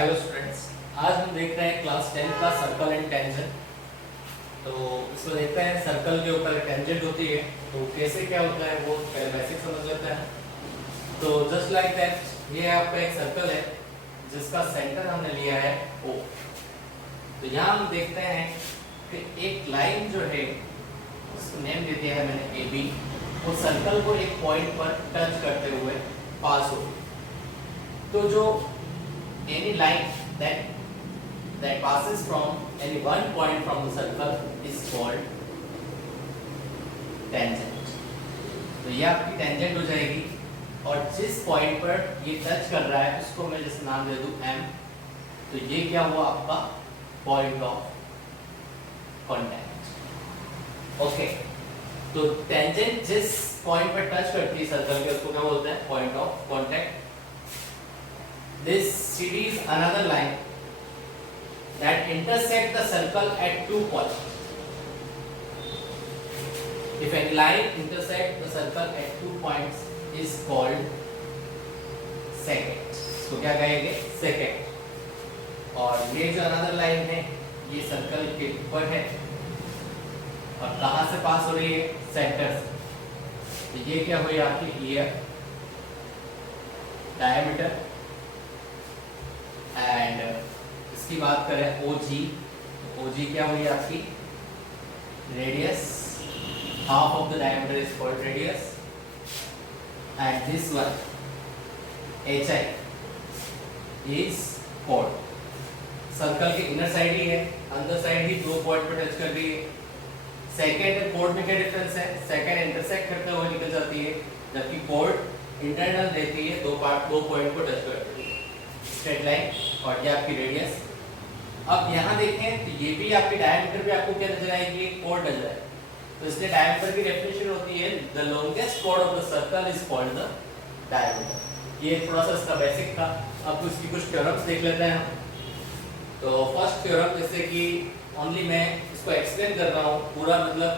Hello students, आज हम देख रहे हैं क्लास 10 का सर्कल एंड टेंजेंट। तो इसमें देखते हैं सर्कल के ऊपर टेंजेंट होती है तो कैसे क्या होता है वो पहले बेसिक समझ लेते हैं। तो जस्ट लाइक दैट ये आपका एक सर्कल है जिसका सेंटर हमने लिया है O। तो यहाँ हम देखते हैं कि एक लाइन जो है उसको नेम दे दिया है मैंने AB, वो सर्कल को एक पॉइंट पर टच करते हुए पास हो। तो जो any line that passes from any one point from the circle is called tangent। तो ये आपकी टेंजेंट हो जाएगी और जिस पॉइंट पर ये टच कर रहा है उसको मैं जैसे नाम दे दूं M, तो ये क्या हुआ आपका पॉइंट ऑफ कांटेक्ट। ओके, तो टेंजेंट जिस पॉइंट पर टच करती है सर्कल के उसको क्या बोलते हैं? Point of contact. This CD is another line that intersect the circle at two points. If any line intersect the circle at two points is called secant। इसको क्या कहेंगे? secant। और ये जो another line है ये सर्कल के ऊपर है और कहाँ से पास हो रही है? सेंटर से। तो ये क्या हुई आपकी ईयर डायमीटर। एंड इसकी बात करें OG, तो OG क्या हुई आपकी? Radius. Half of the diameter is called radius. And this one HI is called, circle के इनर साइड ही है, अंदर साइड ही दो पॉइंट पर टच कर रही है। सेकेंड और कोड में क्या डिफरेंस है? सेकेंड इंटरसेक्ट करते हुए निकल जाती है जबकि कोड इंटरनल देती है, दो पॉइंट को टच करती है, स्ट्रेट लाइन। और ये आपकी रेडियस। अब यहाँ देखें तो ये भी आपकी डायमीटर पे आपको क्या नजर आएगी? कोड नजर आएगी। तो इसलिए डायमीटर की डेफिनेशन होती है the longest code of the circle is called the diameter. ये थोड़ा सा इसका बेसिक था। अब इसकी कुछ थ्योरम्स देख लेते हैं हम। तो फर्स्ट थ्योरम, जैसे कि ओनली मैं इसको एक्सप्लेन कर रहा हूँ, पूरा मतलब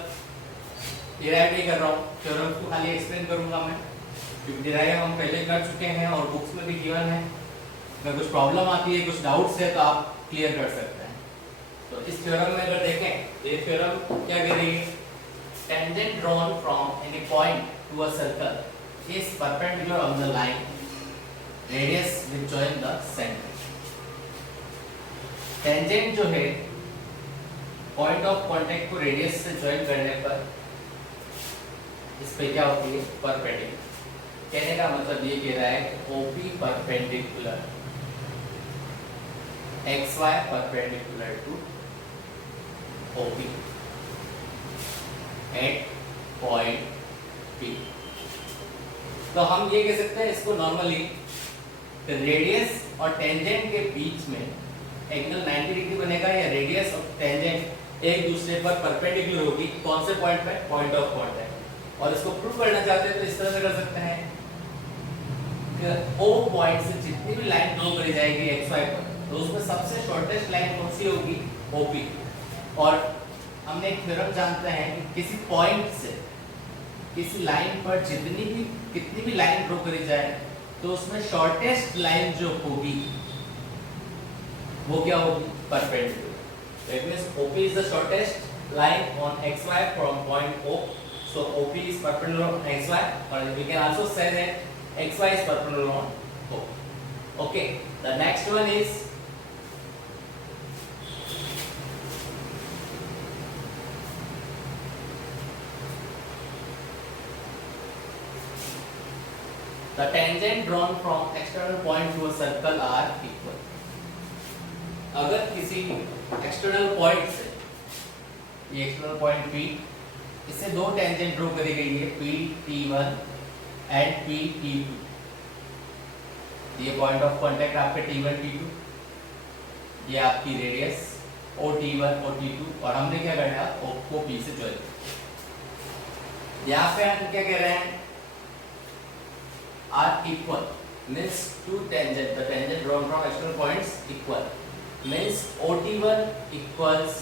डिराइव नहीं कर रहा हूँ, थ्योरम को खाली एक्सप्लेन करूंगा मैं, क्योंकि डिराइव हम पहले कर चुके हैं और बुक्स में भी गिवन है। अगर कुछ प्रॉब्लम आती है, कुछ डाउट्स है तो आप क्लियर कर सकते हैं। तो इस थ्योरम में अगर देखें, ये थ्योरम क्या कह रही है? Tangent drawn from any point to a circle is perpendicular on the line radius which join the center. Tangent जो है पॉइंट ऑफ कांटेक्ट को रेडियस से जॉइन करने पर इस पे क्या होती है? परपेंडिकुलर। कहने का मतलब ये कह रहा है OP perpendicular XY perpendicular to OP at point P। तो हम ये कह सकते हैं इसको नॉर्मली रेडियस और टेंजेंट के बीच में एंगल 90 डिग्री बनेगा या रेडियस और टेंजेंट एक दूसरे पर परपेंडिकुलर होगी। कौन से पॉइंट पे? Point of contact. और इसको प्रूव करना चाहते हैं तो इस तरह से कर सकते हैं कि O पॉइंट से जितनी भी लाइन ड्रॉ करी जाएगी XY पर, तो उसमें सबसे शॉर्टेस्ट लाइन कौन सी होगी? OP। और हमने एक थ्योरम जानते हैं कि किसी पॉइंट से किसी लाइन पर कितनी भी लाइन ड्रॉ करी जाए तो उसमें शॉर्टेस्ट लाइन जो होगी वो क्या होगी? Perpendicular. That means OP is the shortest line on XY from point O, so OP is perpendicular on XY, or we can also say that XY is perpendicular on O. Okay, the next one is the tangent drawn from external point to a circle are equal। अगर किसी external point से, ये external point P, इससे दो tangent draw करी गई है PT1 and PT2। ये पॉइंट ऑफ कांटेक्ट आपके T1 T2, ये आपकी रेडियस OT1 OT2, और हमने क्या करना है? O को P से ज्वाइन। यहाँ पे हम क्या कह रहे हैं? are equal means two tangent, the tangent drawn from external points equal means PT1 equals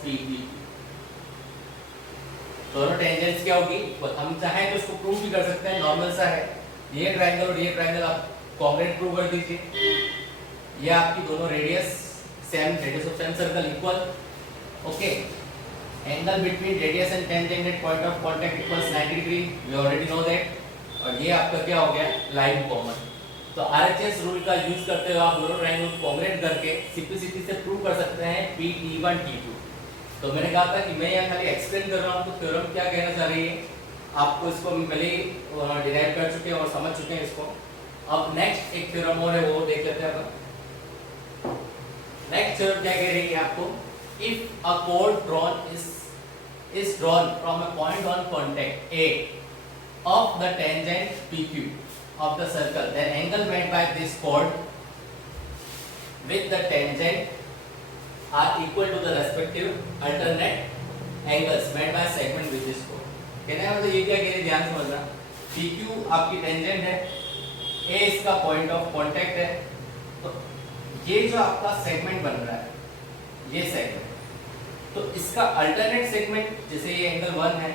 PT2। दोनों टेंजेंट्स क्या होगी? हम चाहें तो इसको प्रूव भी कर सकते हैं, नॉर्मल सा है। ये ट्रायंगल और ये ट्रायंगल आप कॉन्ग्रेट प्रूव कर दीजिए। ये आपकी दोनों radius same, radius of same circle equal. Okay, angle between radius and tangent at point of contact equals 90 degree, we already know that. और ये आपका क्या हो गया, लाइन कॉमन। तो आरएचएस रूल का यूज करते हुए आप दोनों ट्रायंगल को कॉन्ग्रेट करके सिंपलिसिटी से प्रूव कर सकते हैं P T1 T2। तो मैंने कहा था कि मैं यहाँ खाली एक्सप्लेन कर रहा हूँ, तो थ्योरम क्या कहना चाह रही है आपको, इसको हम पहले ही डिराइव कर चुके हैं और समझ चुके हैं इसको। अब नेक्स्ट एक थ्योरम और है, वो देख लेते हैं अपन। नेक्स्ट थ्योरम क्या कह रही है आपको, if a code drawn is drawn from a point on contact A of the tangent PQ of the circle, then angle made by this chord with the tangent are equal to the respective alternate angles made by segment with this chord। कहने का मतलब ये क्या कह रही है, ध्यान से समझना। PQ आपकी टेंजेंट है, A इसका पॉइंट ऑफ कांटेक्ट है, तो ये जो आपका सेगमेंट बन रहा है, ये सेगमेंट, तो इसका अल्टरनेट सेगमेंट, जैसे ये एंगल 1 है,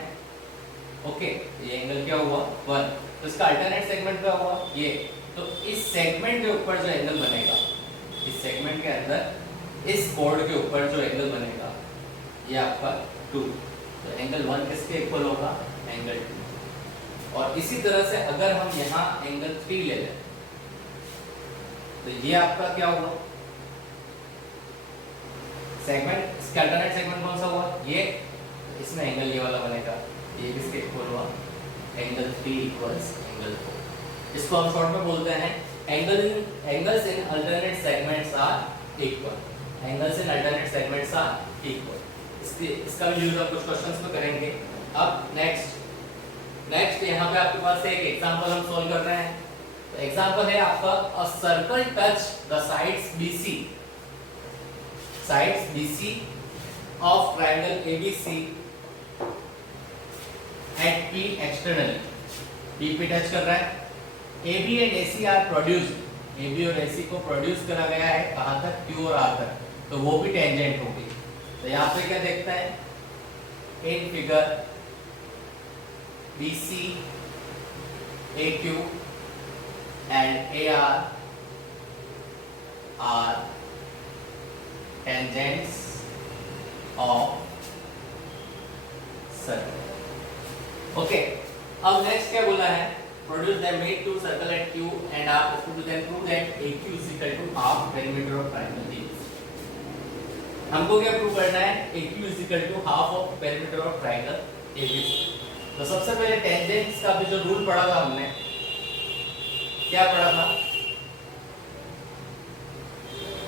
ओके, ये एंगल क्या हुआ 1, तो इसका अल्टरनेट सेगमेंट क्या हुआ ये। तो इस सेगमेंट के ऊपर जो एंगल बनेगा, इस सेगमेंट के अंदर इस कोड के ऊपर जो एंगल बनेगा ये आपका 2, तो एंगल 1 किसके इक्वल होगा, एंगल 2। और इसी तरह से अगर हम यहाँ एंगल 3 ले लें तो ये आपका क्या हुआ, सेगमेंट, इसका अल्टरनेट सेगमेंट कौन सा हुआ, ये, तो इसमें एंगल ये वाला बनेगा, ये किसके इक्वल हुआ, एंगल 3 इक्वल्स एंगल 4। इसको हम शॉर्ट में बोलते हैं angles in alternate segments are equal, angles in alternate segments are equal. इसका भी यूज हम कुछ क्वेश्चंस में करेंगे। अब नेक्स्ट यहाँ पे आपके पास एक एग्जांपल हम सॉल्व कर रहे हैं। तो एग्जांपल है आपका, a circle touch the sides BC of triangle ABC at P externally, P पे टच कर रहा है। AB and AC are produced, AB और AC को प्रोड्यूस करा गया है कहाँ तक, Q और R तक, तो वो भी टेंजेंट होगी। तो यहाँ पे क्या देखता है, in figure BC, AQ and AR are tangents of circle। Okay, अब नेक्स्ट क्या बोला है, produce the made to circle at Q and R to then prove that AQ is equal to half perimeter of triangle ABC। हमको क्या prove करना है, AQ is equal to half of perimeter of triangle ABC। तो सबसे पहले tangents का भी जो रूल पढ़ा था हमने, क्या पढ़ा था,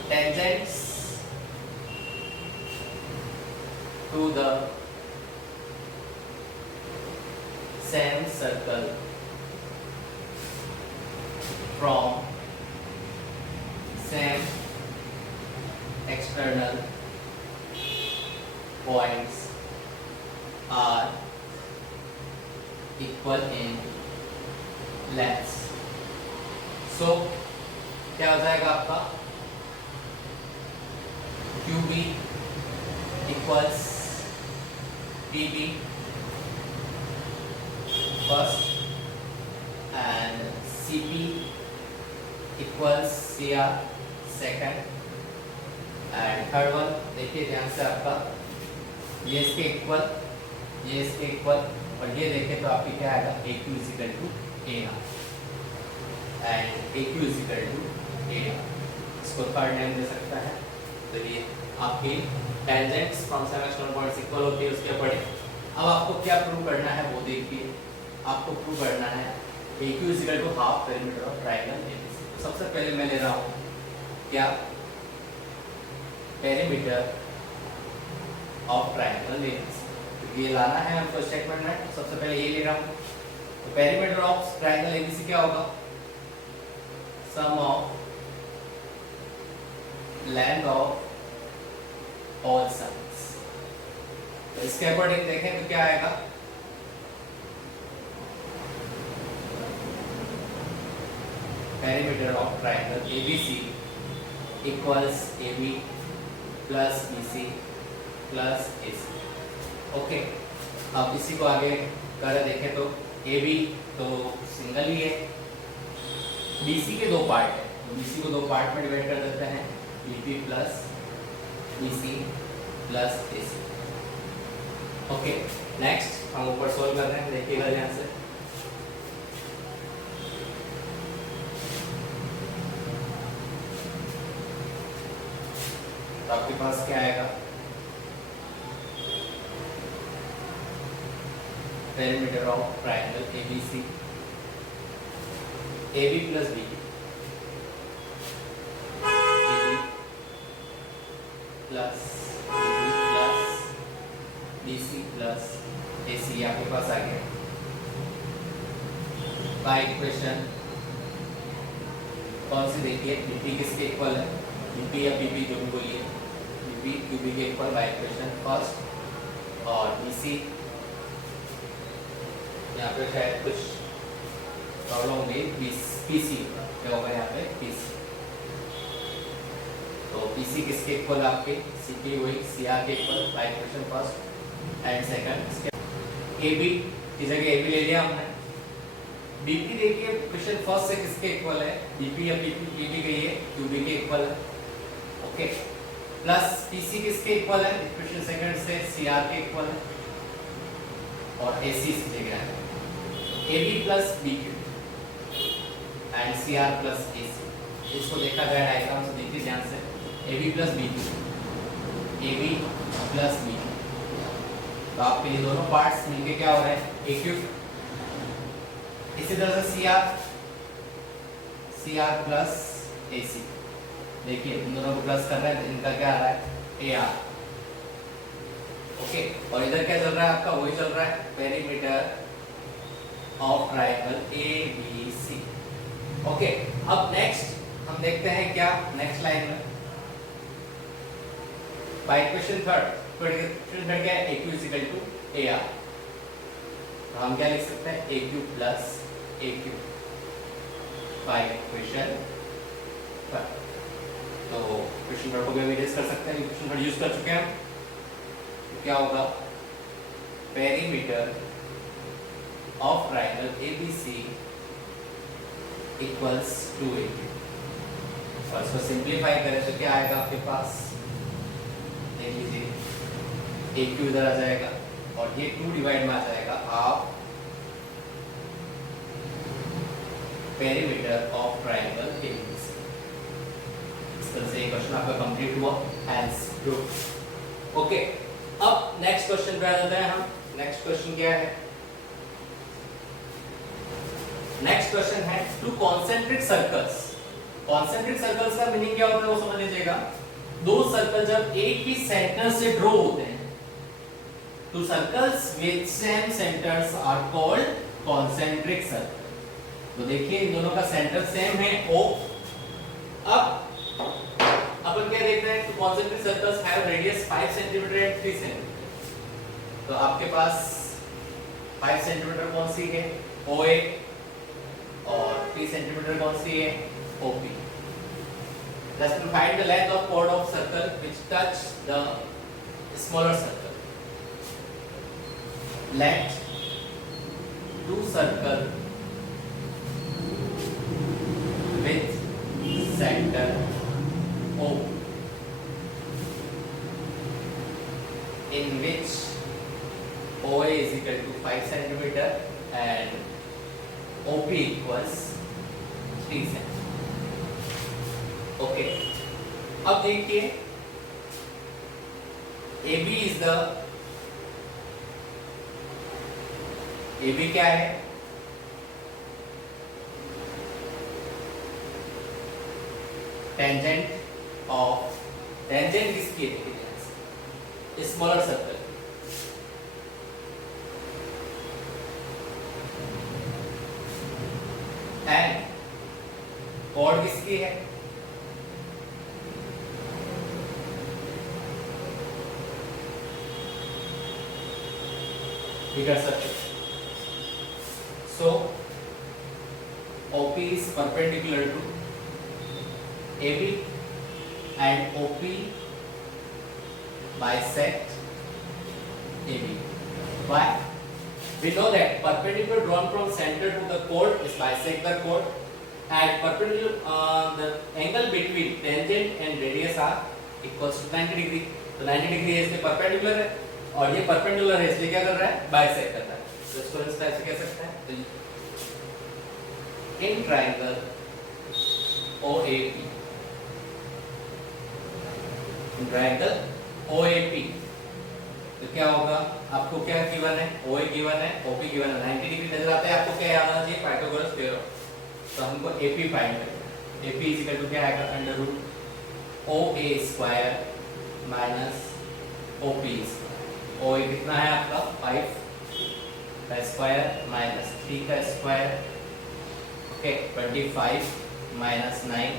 tangents to the same circle from same external points are equal in length। so क्या हो जाएगा आपका, QB equals PB first and CP equals CR second and third one देखिए ध्यान से आपका, ये इसके इक्वल, ये इसके इक्वल, और ये देखें तो आपकी क्या आएगा, AQ is equal to AR and AQ is equal to AR। इसको थर्ड नेम दे सकता है। तो ये आपकी tangents from same external points equal होती है, उसके पढ़े। अब आपको क्या प्रूव करना है वो देखिए, आपको प्रूव करना है AQ is equal to half perimeter of triangle ABC। तो सबसे पहले मैं ले रहा हूँ क्या, पेरीमीटर ऑफ ट्रायंगल ABC। तो ये लाना है हमको स्टेटमेंट में, तो सबसे पहले ये ले रहा हूँ। तो पेरीमीटर ऑफ ट्रायंगल ABC क्या होगा, sum of length of all sides. तो इसके अकॉर्डिंग देखें तो क्या आएगा, perimeter of triangle ABC equals AB plus BC plus AC। Okay, अब इसी को आगे कर देखें तो AB तो सिंगल ही है, BC के दो पार्ट है, तो BC को दो पार्ट में डिवाइड कर देते हैं, BP plus BC plus AC। Okay, next हम ऊपर सोल्व कर रहे हैं, देखिएगा ध्यान से। तो आपके पास क्या आएगा, perimeter of triangle ABC, AB plus BD, AB plus BD plus BC plus AC आपके पास आ गया। बाय इक्वेशन कौन सी देखिए, BP किसके इक्वल है, BP या PP जो भी बोलिए, BP QB के इक्वल बाय इक्वेशन फर्स्ट, और BC यहाँ पे शायद कुछ प्रॉब्लम होगी, PC क्या होगा यहाँ पे PC, तो PC किसके इक्वल आपके, CP वही CR के equal bye equation first and second. AB की जगह AB ले लिया हमने। BP देखिए क्वेश्चन फर्स्ट से किसके इक्वल है, BP या PP गई है QB के इक्वल है, ओके, प्लस PC किसके इक्वल है, क्वेश्चन सेकंड से CR के इक्वल है, और AC इस जगह है, AB plus BQ and CR plus AC। इसको देखा जाए डायग्राम से, देखिए ध्यान से, AB plus BQ, AB plus BQ, तो आपके ये दोनों पार्ट्स मिलके क्या हो रहे हैं, AQ। इसी तरह से CR प्लस AC, देखिए इन दोनों को प्लस कर रहे हैं, इनका क्या आ रहा है, AR, ओके, और इधर क्या चल रहा है आपका, वही चल रहा है, perimeter of triangle ABC। Okay, अब नेक्स्ट हम देखते हैं क्या नेक्स्ट लाइन में, बाय इक्वेशन थर्ड क्या है, AQ is equal to AR, तो हम क्या लिख सकते हैं, AQ plus AQ by equation third. तो क्वेश्चन थर्ड को भी डिस्कस कर सकते हैं, क्वेश्चन थर्ड यूज कर चुके हैं हम, तो क्या होगा, perimeter of triangle ABC equals to AQ, और इसको सिंप्लीफाई करें तो क्या आएगा आपके पास, देख लीजिए, AQ इधर आ जाएगा और ये 2 डिवाइड में आ जाएगा, half perimeter of triangle ABC। इस तरह से ये क्वेश्चन आपका कंप्लीट हुआ, हैंस प्रूफ। ओके, अब नेक्स्ट क्वेश्चन पे आ जाते हैं हम। नेक्स्ट क्वेश्चन क्या है, नेक्स्ट क्वेश्चन है to concentric circles. Concentric circles का मीनिंग क्या होता है वो समझ लीजिएगा, दो सर्कल जब एक ही सेंटर से ड्रॉ होते हैं, two circles with same centers are called concentric circle. तो देखिए इन दोनों का सेंटर सेम है O। अब अपन क्या देख रहे हैं, to concentric circles have radius 5 centimetre and 3 centimetre. तो आपके पास 5 सेंटीमीटर कौन सी है, OA, और 3 सेंटीमीटर कौन सी है, OP। Thus to find the length of chord of circle which touch the smaller circle. Let two circle with center O in which OA is equal to 5 centimeter and OP equals 3 centimeter. Okay, अब देखिए AB is the, AB क्या है, tangent of, tangent किसकी है, smaller circle, and chord किसकी है, bigger circle. So OP is perpendicular to AB and OP bisect AB. Why? We know that perpendicular drawn from center to the chord is bisect the chord at perpendicular the angle between tangent and radius are equals to 90 degree. तो 90 degree है इसलिए perpendicular है और ये perpendicular है इसलिए क्या कर रहा है, बाइसेक्ट कर रहा है। तो इसको इस टाइप से कह सकते हैं। तो in triangle OAP, in triangle OAP तो क्या होगा, आपको क्या गिवन है, OA गिवन है, OP गिवन है, 90 डिग्री नजर आता है, आपको क्या याद आना चाहिए, पाइथागोरस थ्योरम। तो हमको AP फाइंड करना है। AP इज इक्वल टू क्या आएगा, under root OA square minus OP square. OA कितना है आपका 5 का स्क्वायर माइनस 3 का square, okay 25 minus 9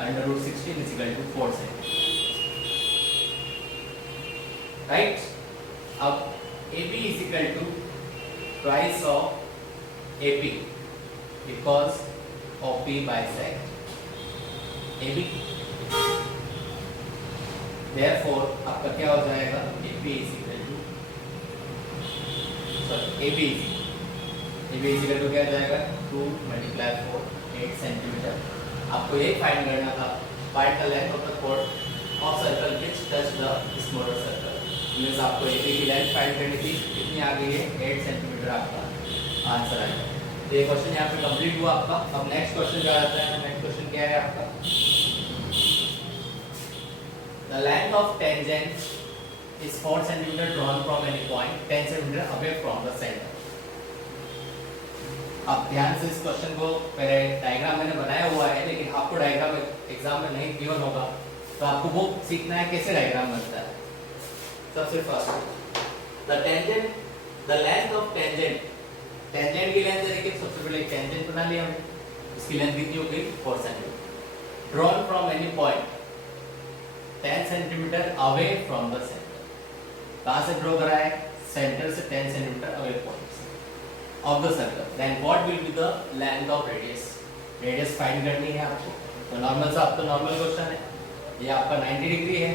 under root 16 is equal to 4 से, राइट। अब AB is equal to twice of AP because OP bisect AB, therefore आपका क्या हो जाएगा, AB is equal to AB is equal to क्या हो जाएगा 2 multiply 4 8 सेंटीमीटर। आपको ये फाइंड करना था, find the length of the chord of circle which touch the smaller circle। Means आपको AP की लेंथ फाइंड करनी थी, कितनी आ गई है 8 सेंटीमीटर आपका आंसर आएगा। तो ये क्वेश्चन यहाँ पे कंप्लीट हुआ आपका। अब नेक्स्ट क्वेश्चन क्या आता है, नेक्स्ट क्वेश्चन क्या है आपका, the length of tangent is 4 centimeter drawn from any point 10 centimeter away from the centre. अब ध्यान से इस क्वेश्चन को, पहले डायग्राम मैंने बनाया हुआ है लेकिन आपको डायग्राम एग्जाम में नहीं गिवन होगा, तो आपको वो सीखना है कैसे डायग्राम बनता है। सबसे first the tangent, the length of tangent, tangent की लेंथ देखिए, सबसे पहले टेंजेंट बना लिया हमने, इसकी लेंथ कितनी हो गई 4 centimeter, drawn from any point 10 centimeter away from the center. कहां से ड्रॉ करा है, सेंटर से 10 centimeter away point of the circle. Then what will be the length of radius, radius find करनी है आपको। तो नॉर्मल सा आपका नॉर्मल क्वेश्चन है, ये आपका 90 डिग्री है,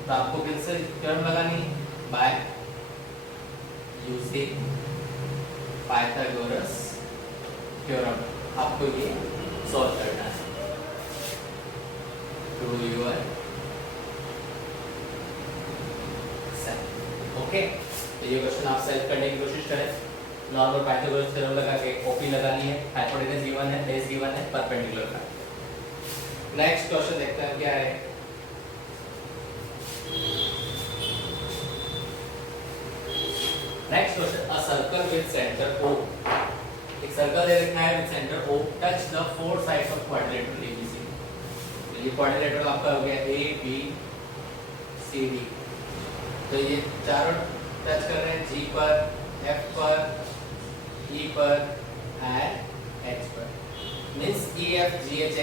तो आपको किससे थ्योरम लगानी है, बाय यूजिंग पाइथागोरस थ्योरम। आपको ये सॉल्व करना है टू योर सेल्फ, ओके। तो ये क्वेश्चन आप सॉल्व करने की कोशिश करें। नॉर्मल पाइथागोरस थ्योरम लगा के OP लगानी है, हाइपोटेनस गिवन है, बेस गिवन है, परपेंडिकुलर का। नेक्स्ट क्वेश्चन देखते हैं क्या है। Next question, a circle with centre O, एक सर्कल दे रखा है with centre O touch the 4 sides of quadrilateral ABC। तो ये क्वाड्रिलेटरल आपका हो गया ABCD। तो ये चारों टच कर रहे हैं G पर, F पर, E पर एंड H पर। मींस EFGH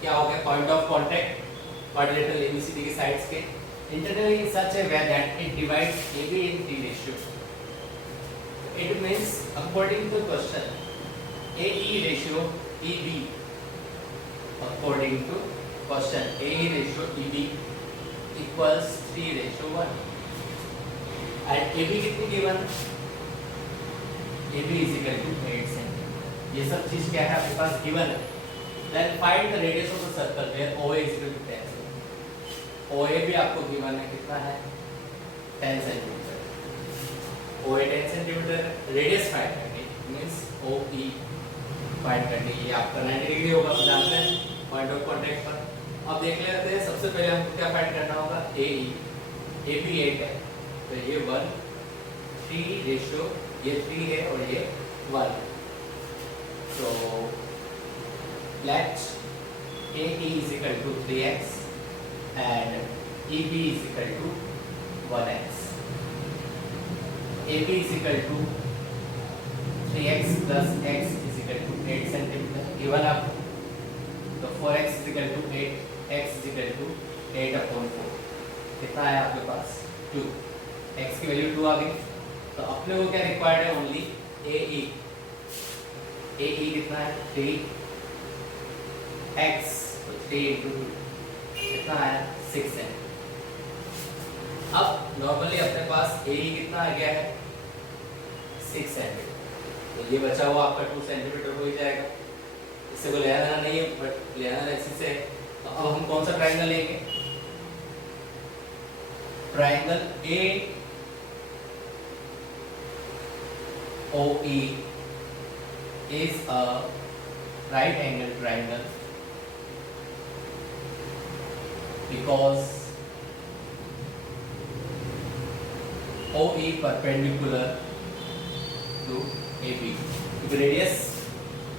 क्या हो गया, point of contact quadrilateral ABCD की साइड्स के internally in such a way that it divides AB in 3 ratio. It means according to question AE ratio EB, according to question AE ratio EB equals 3:1 and AB कितनी given, AB is equal to 8 centimetre. ये सब चीज क्या है आपके पास given है। Then find the radius of the circle where OA is equal to 10। OA भी आपको गिवन है, कितना है 10 centimetre, OA 10 centimetre, radius find करनी मींस OE फाइंड करनी, ये आपका 90 डिग्री होगा, आप जानते हैं पॉइंट ऑफ कांटेक्ट पर। अब देख लेते हैं, सबसे पहले हमको क्या फाइंड करना होगा, AE, AB 8 है, तो ये 1 3 रेशियो, ये 3 है और ये 1, so let AE is equal to 3x and EB is equal to 1x. AB is equal to 3x plus x is equal to 8 centimetre given आपको। तो 4x is equal to 8, x is equal to 8/4। कितना है आपके पास 2, x की value 2 आ गई। तो अपने को क्या रिक्वायर्ड है, ओनली AE। AE कितना है 3x, तो 3 into 2 कितना आया 6 है। अब नॉर्मली अपने पास AE कितना आ गया है 6 सेंटीमीटर, तो ये बचा हुआ आपका 2 सेंटीमीटर हो ही जाएगा। इससे कोई लेना देना नहीं है, बट लेना देना इसी से। तो अब हम कौन सा ट्राइंगल लेंगे? Triangle AOE is a right angle triangle because OE perpendicular to AB। क्योंकि रेडियस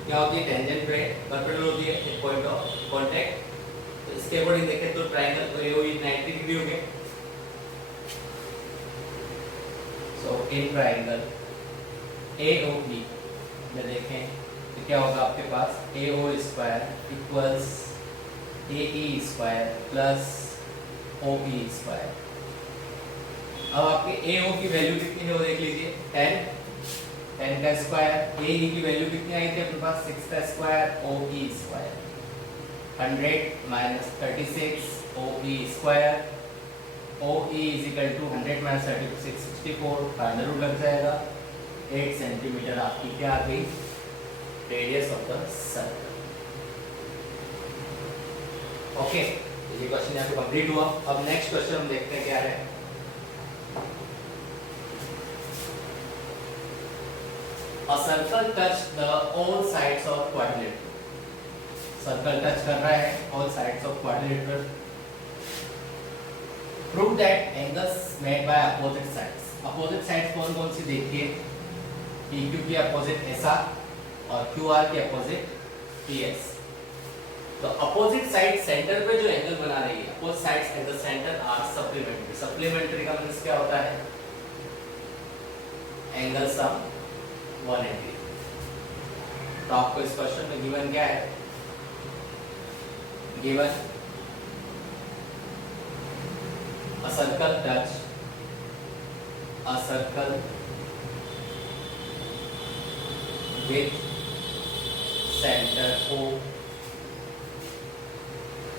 क्या होती है? टेंजेंट पे परपेंडिकुलर होती है एक पॉइंट ऑफ कांटेक्ट। तो इसके अकॉर्डिंग देखें तो ट्राइंगल AOE 90 डिग्री हो गए। सो इन ट्राइंगल AOE में देखें तो क्या होगा आपके पास? AO square equals AE square plus OE square. अब आपके AO की वैल्यू कितनी है वो देख लीजिए, 10 का स्क्वायर। AE की वैल्यू कितनी आई थी अपने पास? 6 का square. OE square 100 minus 36 OE square. OE is equal to 100 minus 36 64, final root लग जाएगा। 8 सेंटीमीटर आपकी क्या आ गई? Radius of the circle. Okay, ये क्वेश्चन यहाँ पे कंप्लीट हुआ। अब नेक्स्ट क्वेश्चन हम देखते हैं क्या है। A circle touched the all sides of quadrilateral। Circle touch कर रहा है all sides of quadrilateral। Prove that angles made by opposite sides। opposite sides कौन कौन सी देखिए? PQ की opposite SR और QR की opposite PS। तो opposite side सेंटर पे जो एंगल बना रही है, opposite sides at the center are supplementary। supplementary का मीन्स क्या होता है? Angle sum 180। तो आपको इस क्वेश्चन में गिवन क्या है? Given a circle touch a circle with center O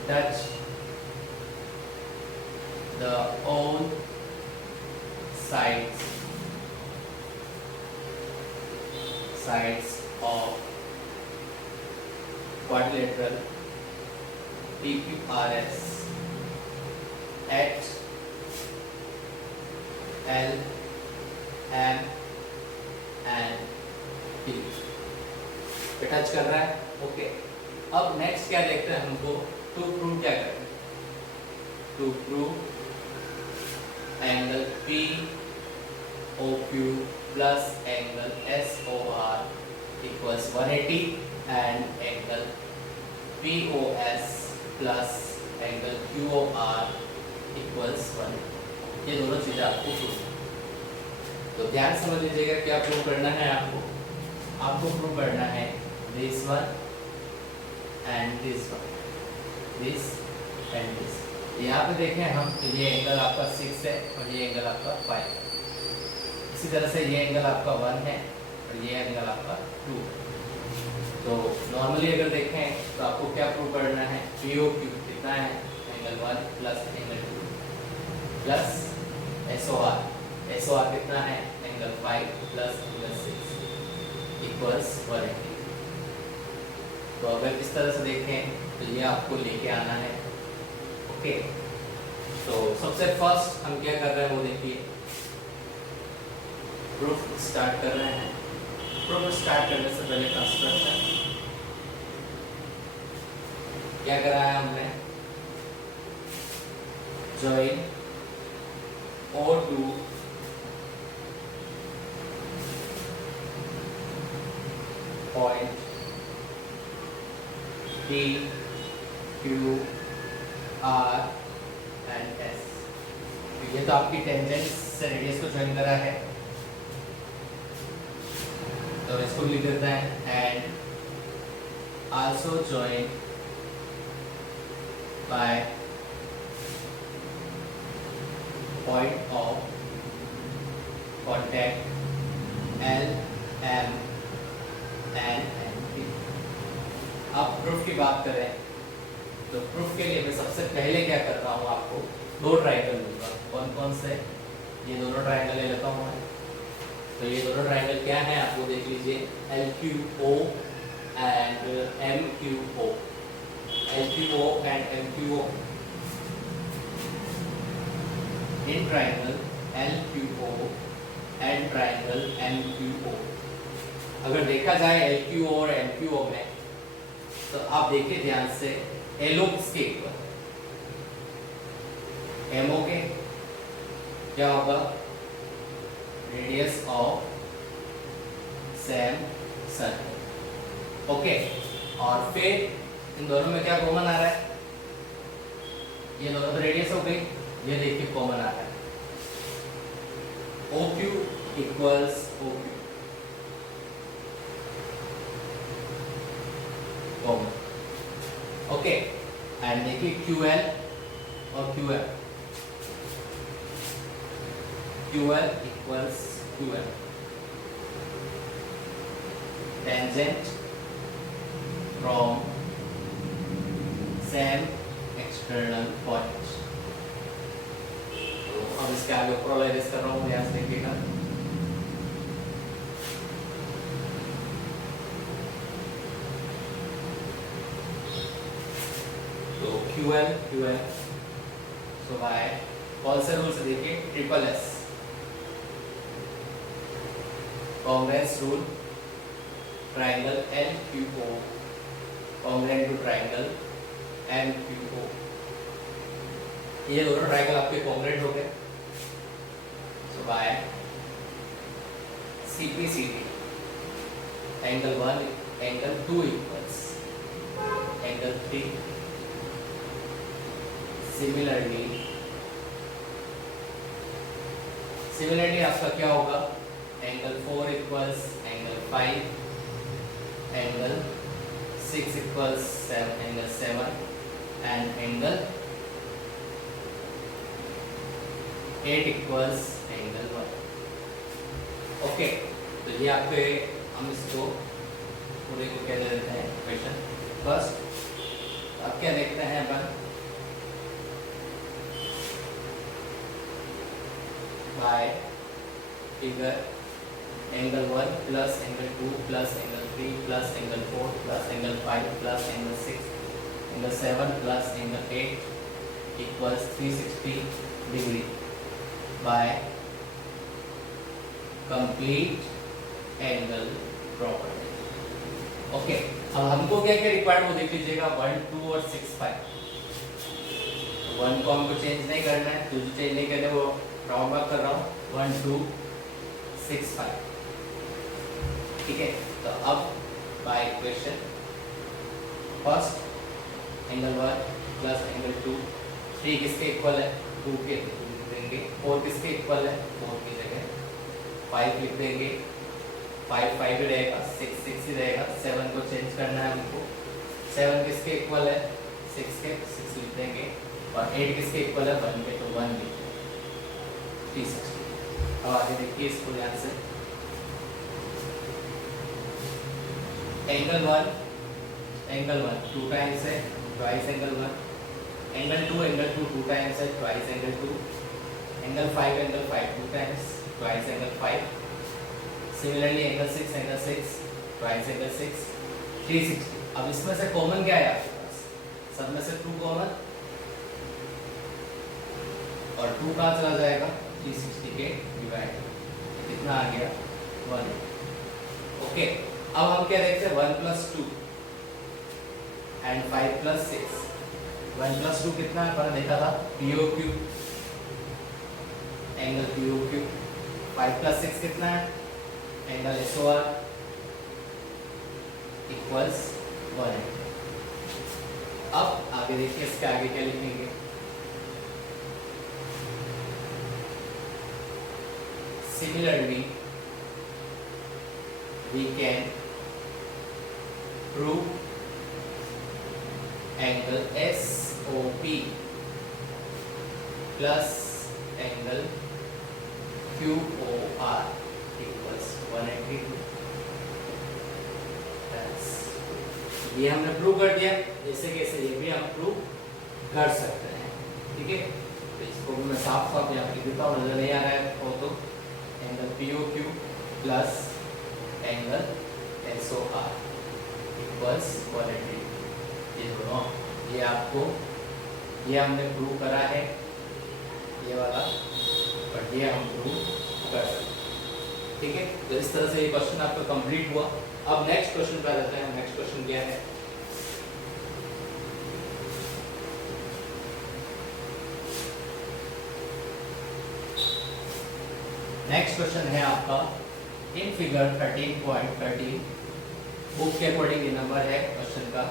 touch the all sides of quadrilateral PQRS at L, M and P पे टच कर रहा है। ओके, अब नेक्स्ट क्या देखते हैं हमको? टू प्रूव क्या करना है? To prove angle POQ plus angle SOR equals 180 and angle POS plus angle QOR equals 1। ये दोनों चीजें आपको प्रूव, तो ध्यान समझ लीजिएगा क्या प्रूव करना है आपको। आपको प्रूव करना है this one and this one, this and this। यहाँ पे देखें हम तो ये एंगल आपका 6 है और ये एंगल आपका 5 है। इसी तरह से ये एंगल आपका 1 है और ये एंगल आपका 2 है। तो नॉर्मली अगर देखें तो आपको क्या प्रूव करना है? POQ कितना है? Angle 1 plus angle 2 plus SOR कितना है? Angle 5 plus angle 6 equals 180। तो अगर इस तरह से देखें तो ये आपको लेके आना है। ओके, तो सबसे फर्स्ट हम क्या कर रहे हैं वो देखिए, प्रूफ स्टार्ट कर रहे हैं। प्रूफ स्टार्ट करने से पहले कंस्ट्रक्शन क्या कराया हमने? Join O2 point P Q R and S। ये तो आपकी टेंजेंट से रेडियस को ज्वाइन करा है, तो इसको लिख देते हैं and also join by point of contact L M N P। अब प्रूफ की बात करें तो प्रूफ के लिए मैं सबसे पहले क्या कर रहा हूँ, आपको दो ट्रायंगल लूंगा। कौन कौन से? ये दोनों ट्रायंगल ले लेता हूँ मैं। तो ये दोनों ट्रायंगल क्या है आपको देख लीजिए, LQO and MQO. LQO and MQO. In triangle LQO and triangle MQO. अगर देखा जाए LQO और MQO में, तो आप देखिए ध्यान से, एलोप्स के इक्वल, MO के क्या होगा, radius of same circle. Okay, और फिर इन दोनों में क्या कॉमन आ रहा है, ये दोनों तो रेडियस हो गई, ये देखिए कॉमन आ रहा है, OQ equals OQ common. Okay, and देखिए QL और QL, QL equals QL, tangent from same external point. तो अब इसके आगे ऊपर वाला इरेज कर रहा हूँ, यहाँ से देखिएगा. तो QL सो बाय कौन से रूल से देखिए, triple S congruence rule, triangle LQO congruent to triangle MQO. ये दोनों ट्राइंगल आपके कॉन्ग्रेंट हो गए. So by CPCD angle 1 angle 2 equals angle 3. Similarly आपका क्या होगा, angle 4 equals angle 5, angle 6 equals angle 7 and angle 8 equals angle 1. Okay, तो ये आपके, हम इसको पूरे को क्या दे देते हैं इक्वेशन. फर्स्ट आप क्या देखते हैं अपन, by figure angle 1 plus angle 2 plus angle 3 plus angle 4 plus angle 5 plus angle 6 angle 7 plus angle 8 equals 360 degree by complete angle property. Okay, अब हमको क्या क्या रिक्वायर्ड वो देख लीजिएगा, 1, 2 और 6, 5. 1 को हमको चेंज नहीं करना है, 2 चेंज नहीं करना है, वो राउंड ऑफ कर रहा हूँ, 1, 2, 6, 5. ठीक है, तो अब bye equation first angle 1 plus angle 2, 3 किसके इक्वल है, 2 के लिख देंगे. 4 किसके इक्वल है, 4 की जगह 5 लिख देंगे. 5 5 ही रहेगा, 6 6 ही रहेगा. 7 को चेंज करना है हमको, 7 किसके इक्वल है, 6 के 6 लिख देंगे. और 8 किसके इक्वल है, 1 के, तो 1 लिख देंगे. 360. अब आगे देखिए इसको ध्यान से, एंगल 1 2 टाइम्स है, ट्वाइस एंगल 1. एंगल 2 2 टाइम्स है, twice angle 2. Angle 5 2 times, twice angle 5. Similarly angle 6 twice angle 6. 360. अब इसमें से कॉमन क्या है आपके पास, सब में से 2 कॉमन, और 2 कहाँ चला जाएगा, 360 के डिवाइड, कितना आ गया, 1. ओके, अब हम क्या देखते हैं, 1 + 2 एंड 5 + 6. 1 + 2 कितना है, अपन देखा था, POQ एंगल POQ. 5 + 6 कितना है, एंगल SOR इक्वल्स 1. अब आगे देखिए, इसके आगे क्या लिखेंगे, similarly we can prove angle SOP plus angle QOR equals 182. ये हमने प्रूव कर दिया, जैसे कैसे ये भी हम प्रूव कर सकते हैं. ठीक है, तो इसको भी मैं साफ यहाँ पे लिख देता हूँ, नजर नहीं आ रहा है तो angle POQ plus angle SOR equals quality, ये दोनों, ये आपको, ये हमने प्रूव करा है ये वाला, और ये हम प्रूव कर सकते हैं। ठीक है, तो इस तरह से ये क्वेश्चन आपका कंप्लीट हुआ। अब नेक्स्ट क्वेश्चन पे आ जाते हैं। नेक्स्ट क्वेश्चन क्या है? नेक्स्ट क्वेश्चन है आपका इन फिगर 13.13, बुक के अकॉर्डिंग ये नंबर है क्वेश्चन का।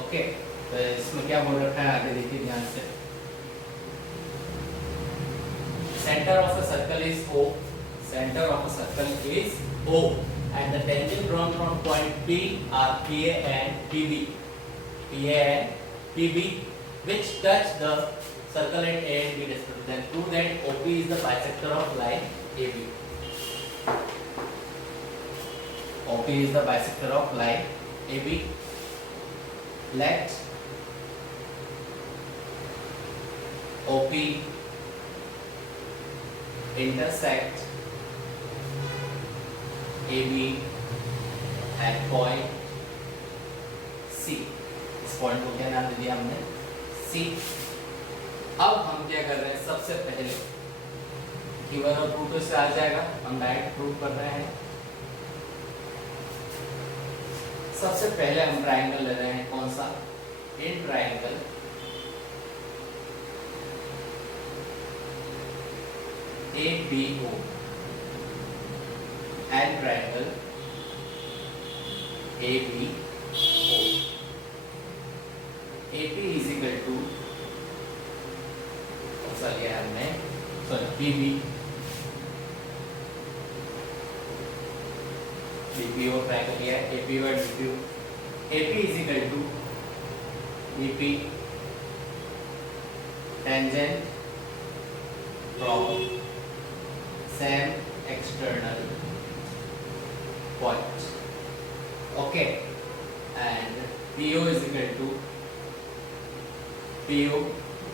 ओके, तो इसमें क्या बोल रखा है आगे देखिए ध्यान से। Centre of a circle is O, center of a circle is O, and the tangent drawn from point P are PA and PB. PA and PB, which touch the circle at A and B respectively. Then prove that OP is the bisector of line AB. OP is the bisector of line AB. Let OP intersect AB at point C. इस point को क्या नाम दे दिया हमने? C. अब हम क्या कर रहे हैं? सबसे पहले गिवन और प्रूफ से आ जाएगा, हम डायरेक्ट प्रूव कर रहे हैं। सबसे पहले हम ट्राइंगल ले रहे हैं, कौन सा? In triangle ABO and triangle ABO. AP is equal to, कौन लिया है हमने? सॉरी, BB, BPO ट्राइंगल लिया है, APO और BPO। AP is equal to BP tangent from same external point. Okay, and PO is equal to PO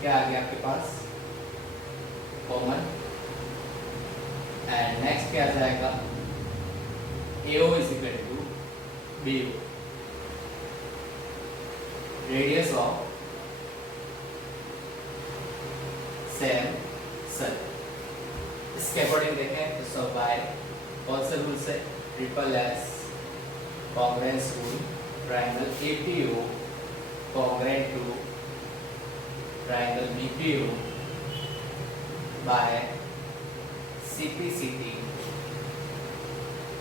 क्या आ गया आपके पास? कॉमन। एंड नेक्स्ट क्या आ जाएगा? AO is equal to BO, radius of same circle. इसके according देखें तो सब by कौन से रूल से? Triple S congruence rule, triangle APO congruent to triangle BPO by CPCT,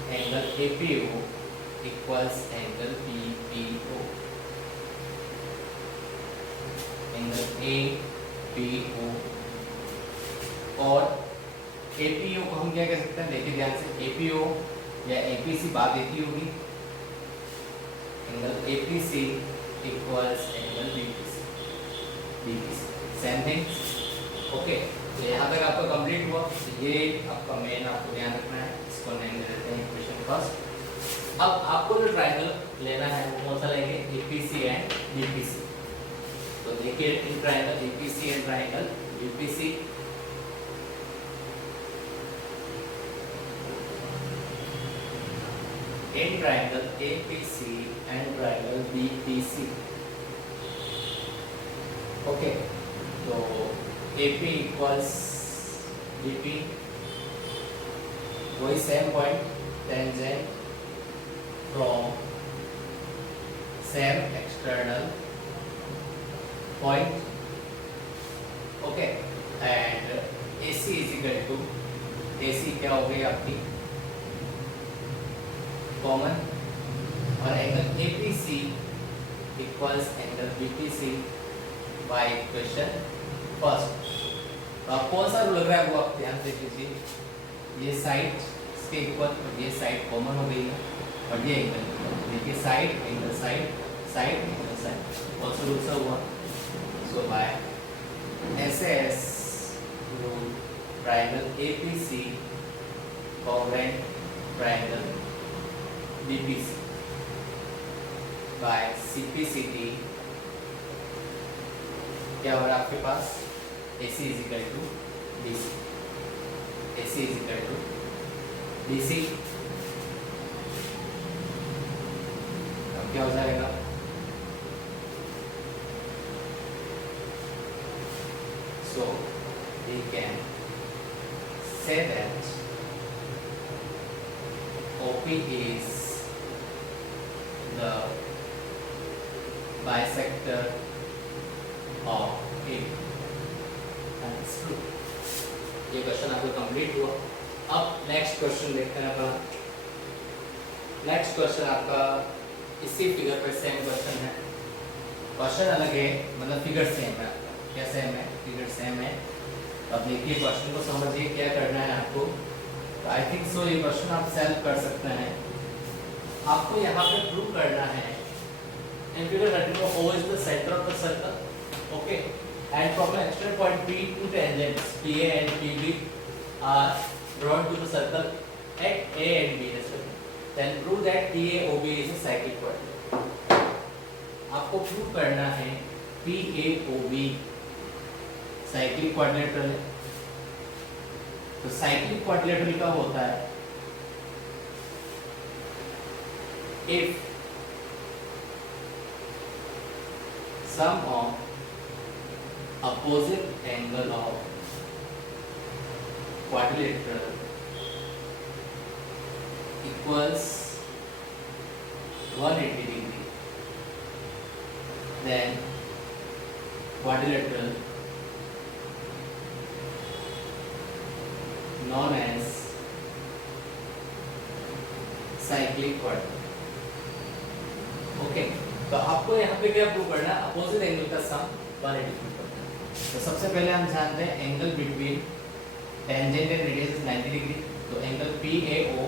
angle APO equals angle BPO, angle APO। और APO को हम क्या कह सकते हैं? देखिए ध्यान से, APO या APC बात एक ही होगी, angle APC equals angle BPC, same thing. Okay, तो यहाँ तक आपका कंप्लीट हुआ। ये आपका मेन आपको ध्यान रखना है, इसको नेम दे देते हैं इक्वेशन फर्स्ट। अब आपको जो ट्राइंगल लेना है वो कौन सा लेंगे? APC and BPC। तो देखिए इन triangle APC and triangle BPC, in triangle APC and triangle BPC. Okay, तो AP इक्वल्स BP, वही same point, tangent from same external point. Okay, and AC is equal to, AC क्या हो गई आपकी? Common. और angle APC equals angle BPC by equation first. तो आप कौन सा रूल लग रहा है वो आप ध्यान से कीजिए। ये साइड इसके इक्वल और ये साइड कॉमन हो गई है, और ये एंगल देखिए, side angle side, side angle side, कौन सा रूल से हुआ? So by SS rule, triangle APC congruent triangle BPC by CPCT क्या हो रहा है आपके पास? AC is equal to BC, AC is equal to BC। क्या हो जाएगा, so we can say that OP is the bisector of A, and it's true। ये क्वेश्चन आपको कंप्लीट हुआ। अब नेक्स्ट क्वेश्चन देखते हैं अपना। नेक्स्ट क्वेश्चन आपका इसी फिगर पे सेम क्वेश्चन है, क्वेश्चन अलग है, मतलब फिगर सेम है आपका। क्या सेम है? फिगर सेम है। अब देखिए क्वेश्चन को समझिए, क्या करना है आपको। तो आई थिंक सो ये क्वेश्चन आप सॉल्व कर सकते हैं। आपको यहाँ पे प्रूव करना है in figure 13 O is the center of the circle, okay, and from an external point P two tangents PA and PB are drawn to the circle at A and B respectively, then prove that PAOB is a cyclic quadrilateral। आपको prove करना है PAOB cyclic quadrilateral है। तो cyclic quadrilateral कब होता है? if sum of opposite angle of quadrilateral equals 180 degree, then quadrilateral known as cyclic quadrilateral। Okay, तो आपको यहाँ पे क्या प्रूव करना है? अपोजिट एंगल का सम 180 डिग्री करना है। तो सबसे पहले हम जानते हैं angle between tangent and radius is 90 degree. तो एंगल PAO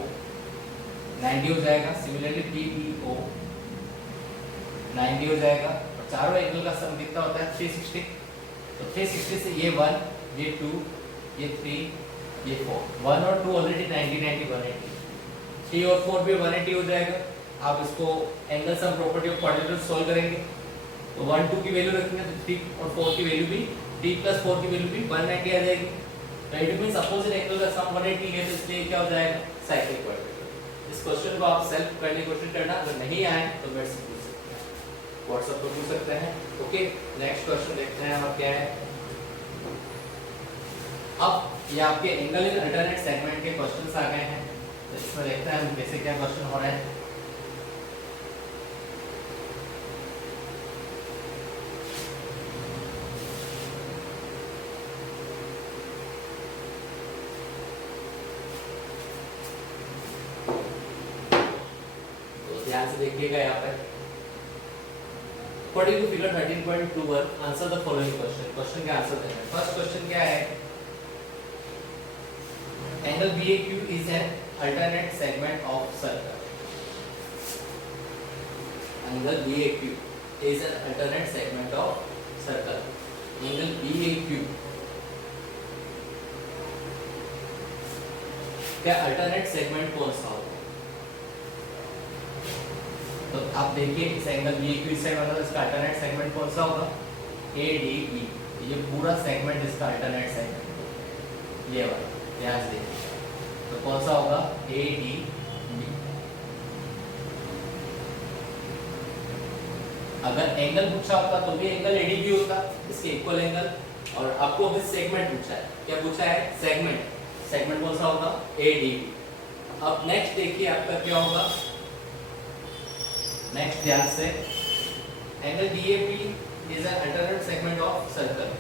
90 हो जाएगा, सिमिलरली PBO 90 हो जाएगा, और चारों एंगल का सम कितना होता है? 360। तो 360 से ये 1, ये 2, ये 3, ये 4, 1 और 2 ऑलरेडी 90 90 180, 3 और 4 भी 180 हो जाएगा। आप इसको angle sum property of quadrilateral solve करेंगे तो 1 2 की वैल्यू रखेंगे तो 3 और 4 की वैल्यू भी 3 + 4 की वैल्यू भी 190 आ जाएगी। तो इट मींस अपोजिट एंगल का सम 180 है, तो इसलिए क्या हो जाएगा? Cyclic quadrilateral. इस क्वेश्चन को आप सेल्फ करने की कोशिश करना, अगर नहीं आए तो मेरे से पूछ सकते हैं, व्हाट्सएप पर पूछ सकते हैं। ओके, नेक्स्ट क्वेश्चन देखते हैं और क्या है। अब ये आपके एंगल इन अल्टरनेट सेगमेंट के क्वेश्चंस आ गए हैं, तो इसमें देखते हैं हम कैसे क्या क्वेश्चन हो रहा है। ध्यान से देखिएगा यहाँ पे। According to figure 13.21, answer the following question। Question के आंसर देना है। फर्स्ट क्वेश्चन क्या है? Angle BAQ is an alternate segment of circle। Angle BAQ is an alternate segment of circle। Angle BAQ क्या अल्टरनेट सेगमेंट कौन सा होगा? तो आप देखिए इस एंगल BAQ से मतलब इसका अल्टरनेट सेगमेंट कौन सा होगा? ADB। ये पूरा सेगमेंट इसका अल्टरनेट सेगमेंट, ये वाला ध्यान से देखिए। तो कौन सा होगा? ADB। अगर एंगल पूछा होता तो भी एंगल ADB होता, इसके इक्वल एंगल। और आपको अभी सेगमेंट पूछा है, क्या पूछा है? सेगमेंट। सेगमेंट कौन सा होगा? ADB। अब नेक्स्ट देखिए आपका क्या होगा। नेक्स्ट ध्यान से, angle DAP is an alternate segment of circle।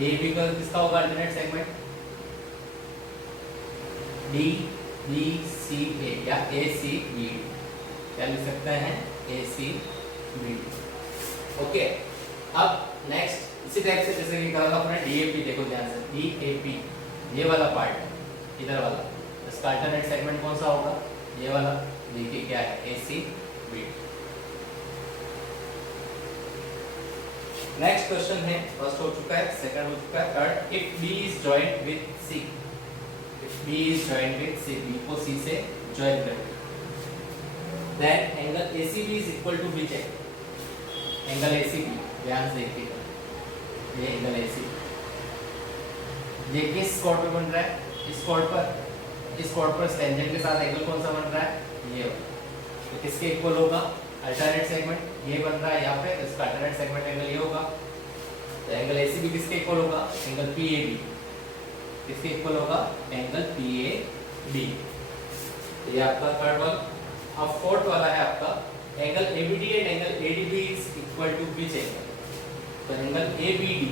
DAP का किसका होगा अल्टरनेट सेगमेंट? DBCA या ACBD, क्या लिख सकते हैं? ACBD। ओके, अब नेक्स्ट इसी टाइप से जैसे कि कहा अपना DAP, देखो ध्यान से, DAP ये वाला पार्ट है, इधर वाला, इसका अल्टरनेट सेगमेंट कौन सा होगा? ये वाला। देखिए क्या है? ACBD। नेक्स्ट क्वेश्चन है, फर्स्ट हो चुका है, सेकंड हो चुका है, third. If B is joined with C, if B is joined with C, B को C से join करें, then angle ACB is equal to which angle? Angle ACB, ध्यान से देखिएगा, ये एंगल ACB, ये किस कोण पे बन रहा है? इस कोण पर। इस कोण पर टेंजेंट के साथ एंगल कौन सा बन रहा है, ये वाला। तो किसके इक्वल होगा, अल्टरनेट सेगमेंट ये बन रहा है, या फिर इसका अल्टरनेट सेगमेंट एंगल ये होगा। तो एंगल एसीबी किसके इक्वल होगा, एंगल पीएबी। किसके इक्वल होगा, एंगल पीएबी। ये आपका थर्ड वन। अब फोर्थ वाला है आपका angle ABD and angle ADB is equal to which angle. तो एंगल एबीडी,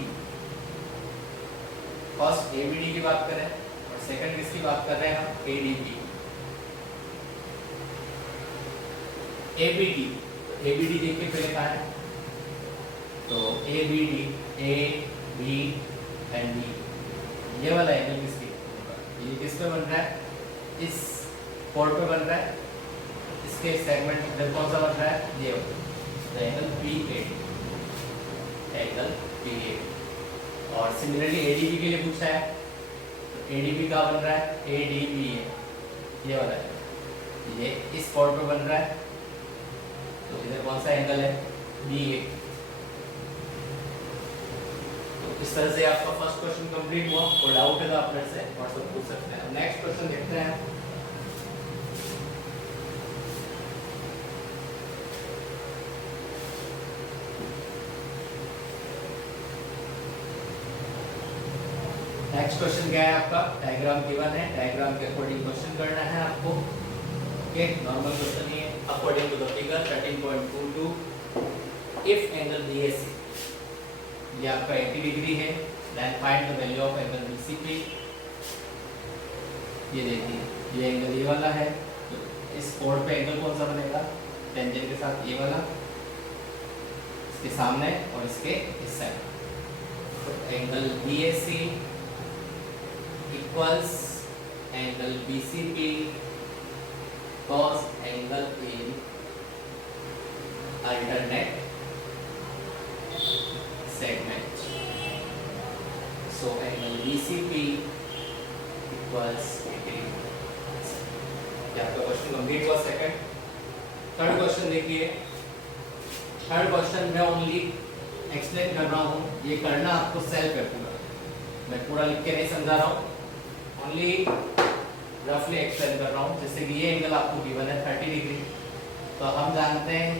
फर्स्ट एबीडी की बात करें और सेकंड किसकी बात कर रहे हैं हम, एडीबी। एबीडी, एबीडी देखिए पहले कहाँ है, तो ABD, A B and B, ये वाला एंगल किसके होगा, ये किस पे बन रहा है, इस कोण पे बन रहा है। इसके सेगमेंट इधर कौन सा बन रहा है, ये तो एंगल पीएडी, एंगल पीएडी। और सिमिलरली एडीबी के लिए पूछा है, तो एडीबी का बन रहा है, एडीबी है ये वाला है, ये इस कोण पे बन रहा है। तो इधर कौन सा एंगल है, बीए। तो इस तरह से आपका फर्स्ट क्वेश्चन कंप्लीट हुआ। और डाउट है तो आप मेरे से व्हाट्सएप पूछ सकते हैं। नेक्स्ट क्वेश्चन देखते हैं। नेक्स्ट क्वेश्चन क्या है आपका, डायग्राम गिवन है, डायग्राम के अकॉर्डिंग क्वेश्चन करना है आपको। ओके, नॉर्मल क्वेश्चन ही है। According to the figure 13.22 if angle BAC, ये आपका 80 डिग्री है, then find the value of angle BCP. ये देखिए ये एंगल ये वाला है, तो इस कोण पे एंगल कौन सा बनेगा, टेंजेंट के साथ ये वाला, इसके सामने और इसके इस साइड। तो angle BAC equals angle BCP cos angle in alternate segment. So angle BCP equals 80 degree. क्या आपका क्वेश्चन कंप्लीट हुआ। सेकंड, थर्ड क्वेश्चन देखिए। थर्ड क्वेश्चन मैं ओनली एक्सप्लेन कर रहा हूँ, ये करना आपको सेल्फ है पूरा, मैं पूरा लिख के नहीं समझा रहा हूँ, ओनली रफली एक्सप्लेन कर रहा हूँ। जैसे कि ये एंगल आपको गिवन है 30 डिग्री, तो हम जानते हैं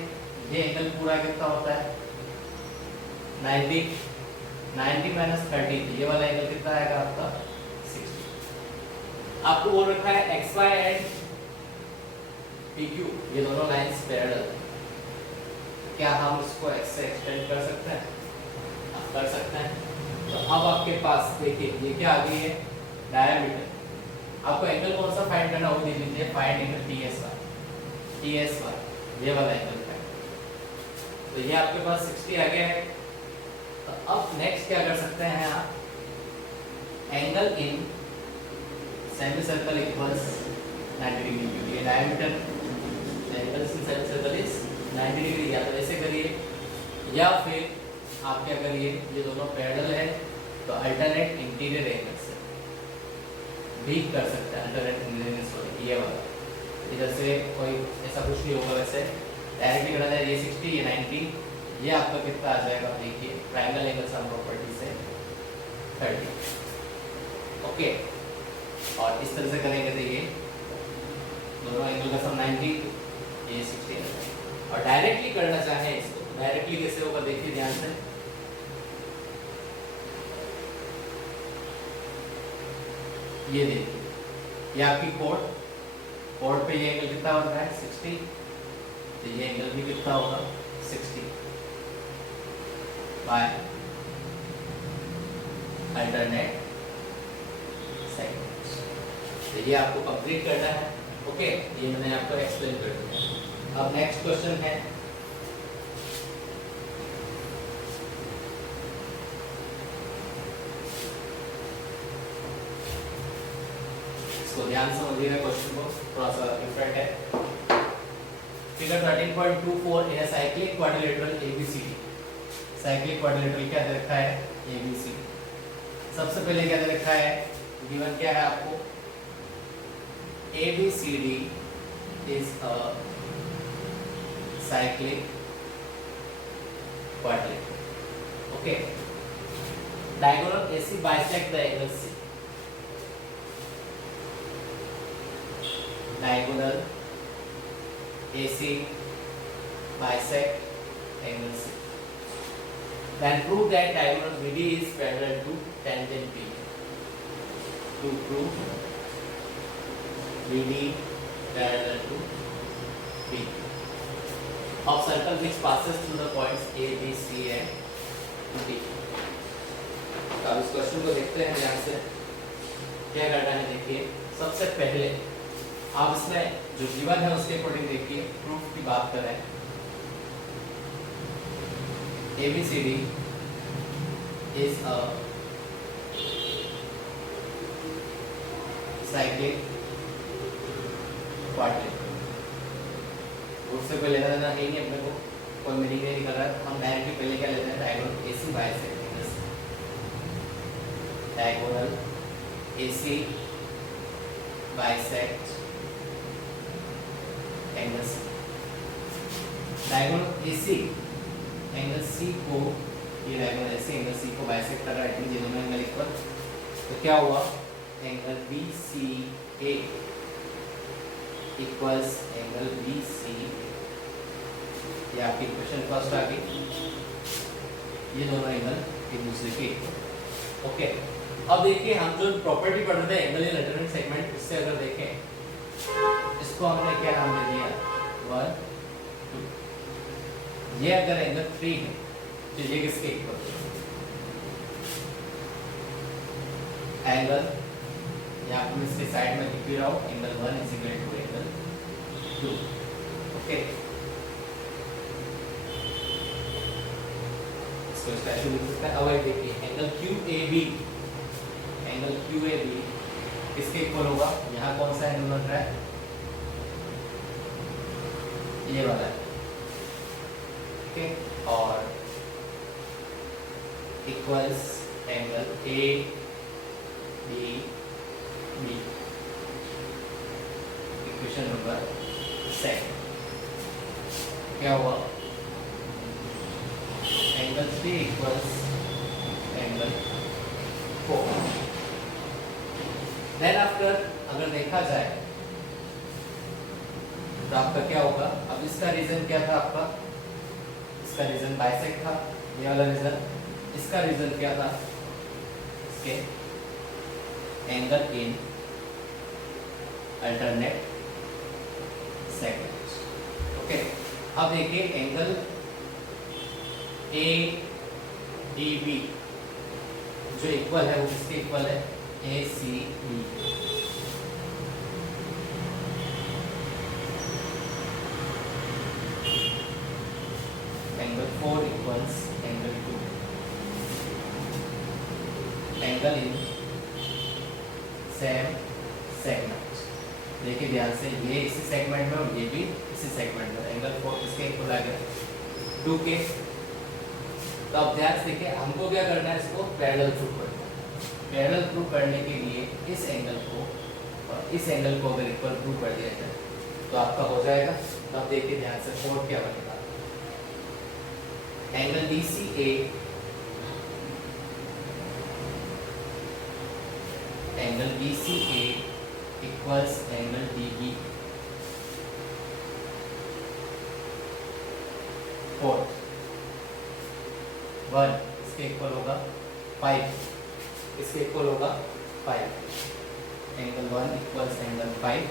ये एंगल पूरा कितना होता है 90, 90 माइनस 30, ये वाला एंगल कितना आएगा आपका 60। आपको बोल रखा है एक्स वाई एंड PQ, ये दोनों लाइंस पैरेलल, क्या हम इसको x से एक्सटेंड कर सकते हैं, आप कर सकते हैं। तो अब आपके पास देखिए ये क्या आ गई है, डायमीटर। आपको एंगल कौन सा फाइंड करना वो देख लीजिए, फाइंड एंगल TSY, ये वाला एंगल फाइंड। तो ये आपके पास 60 आ गया है। तो अब नेक्स्ट क्या कर सकते हैं आप, angle in semicircle equals 90 degree, ये diameter, angle in semicircle is 90 degree. या तो ऐसे करिए या फिर आप क्या करिए, ये दोनों पैरेलल है तो अल्टरनेट इंटीरियर एंगल से भी कर सकते हैं, अल्टरनेट इंटीरियर, सॉरी ये वाला, इधर से कोई ऐसा कुछ नहीं होगा, वैसे डायरेक्टली करा जाए, ये 60 ये 90, ये आपका कितना आ जाएगा देखिए, ट्रायंगल एंगल सम प्रॉपर्टी से 30। ओके, और इस तरह से करेंगे तो ये दोनों एंगल का सम 90, ये 60। और डायरेक्टली करना चाहें इसको, डायरेक्टली कैसे होगा देखिए ध्यान से। ये देखिए ये आपकी कोण पे ये एंगल कितना बन रहा है 60, तो ये एंगल भी कितना होगा 60 बाय अल्टरनेट सेगमेंट। तो ये आपको कंप्लीट करना है। ओके, ये मैंने आपको एक्सप्लेन कर दिया। अब नेक्स्ट क्वेश्चन है, तो ध्यान से समझिएगा क्वेश्चन को, थोड़ा सा डिफरेंट है। फिगर 13.24 इन cyclic quadrilateral ABCD। Cyclic quadrilateral क्या दे रखा है, ABCD। सबसे पहले क्या दे रखा है, गिवन क्या है आपको, ABCD is a cyclic quadrilateral. Okay, diagonal AC bisect the angle C। diagonal AC bisect angle C. Then prove that diagonal BD is parallel to tangent P. To prove BD parallel to P of circle which passes through the points A, B, C and D. तो अब इस question को देखते हैं ध्यान से। क्या करना है देखिए, सबसे पहले आप इसमें जो गिवन है उसके अकॉर्डिंग देखिए, प्रूफ की बात करें। ABCD is a cyclic quadrilateral। उससे कोई लेना देना है नहीं, अपने को कोई मीनिंग नहीं निकल रहा है। हम डायरेक्टली पहले क्या लेते हैं, diagonal AC bisect diagonal AC bisect angle C। diagonal AC angle C को, ये diagonal AC angle C को bisect कर रहा है ये दोनों एंगल इक्वल, तो क्या हुआ, angle BCA equals angle BCA। ये आपकी इक्वेशन फर्स्ट आ गई, ये दोनों एंगल एक दूसरे के इक्वल। ओके, अब देखिए हम जो प्रॉपर्टी पढ़ रहे थे एंगल इन अल्टरनेट सेगमेंट, उससे अगर देखें इसको हमने क्या नाम दे दिया, 1 2। ये अगर एंगल 3 है तो ये किसके इक्वल, एंगल यहाँ पर इसके साइड में लिख भी रहा हूँ, angle 1 is equal to angle 2। Okay, इसको स्पेशल लिख सकते हैं। अब देखिए एंगल QAB, एंगल QAB किसके इक्वल होगा, यहाँ कौन सा एंगल बन रहा है, ये वाला है। ठीक है, और equals angle ADB। Equation number 2 क्या हुआ, angle 3 equals angle 4। Then after अगर देखा जाए तो आपका क्या होगा, अब इसका रीजन क्या था आपका, इसका रीजन बाइसेक्ट था, ये वाला रीजन। इसका रीजन क्या था, इसके angle in alternate segment. Okay, अब देखिए एंगल ADB जो इक्वल है वो किसके इक्वल है, ACB। Angle 4 equals angle 2। Angle in same segment. देखिए ध्यान से, ये इसी सेगमेंट में और ये भी इसी सेगमेंट में। एंगल 4 किसके इक्वल आ गया, 2 के। तो अब ध्यान से देखिए, हमको क्या करना है, इसको पैरेलल प्रूफ करना है। पैरेलल प्रूफ करने के लिए इस एंगल को और इस एंगल को अगर इक्वल प्रूफ कर दिया जाए तो आपका हो जाएगा। तब देखिए ध्यान से, फोर्थ क्या बनेगा, angle DCA angle BCA equals angle DB। Fourth 1 इसके इक्वल होगा 5, इसके इक्वल होगा 5। Angle 1 equals angle 5।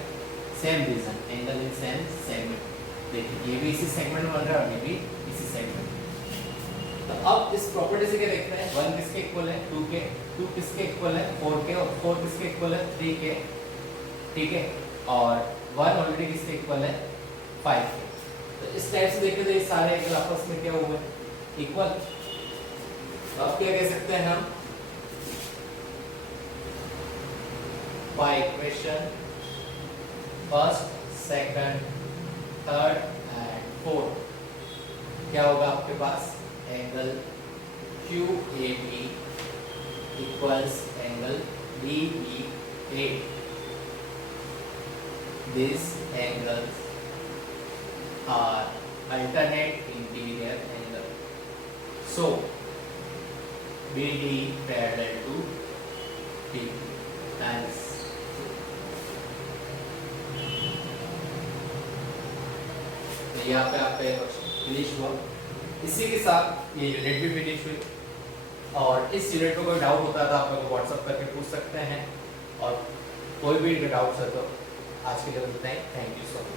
Same reason, angle in same segment. देखिए ये भी इसी सेगमेंट में बन रहा है और ये भी इसी सेगमेंट। तो अब इस प्रॉपर्टी से क्या देखते हैं, 1 किसके इक्वल है, 2 के, 2 किसके इक्वल है, 4 के, और 4 किसके इक्वल है, 3 के। ठीक है, और 1 ऑलरेडी किसके इक्वल है, 5 के। तो इस टाइप से देखते तो ये सारे एंगल आपस में क्या हुए, इक्वल। तो अब क्या कह सकते हैं हम, by equation first, second, third and fourth क्या होगा आपके पास, angle QAB equals angle DBA। These angles are alternate interior angle. So BD parallel to D. Thanks. यहाँ पे आपका फिनिश हुआ। इसी के साथ ये यूनिट भी फिनिश हुई। और इस यूनिट में कोई डाउट होता है तो आप मेरे को व्हाट्सअप करके पूछ सकते हैं, और कोई भी डाउट्स है तो आज के लिए इतना ही। Thank you so much.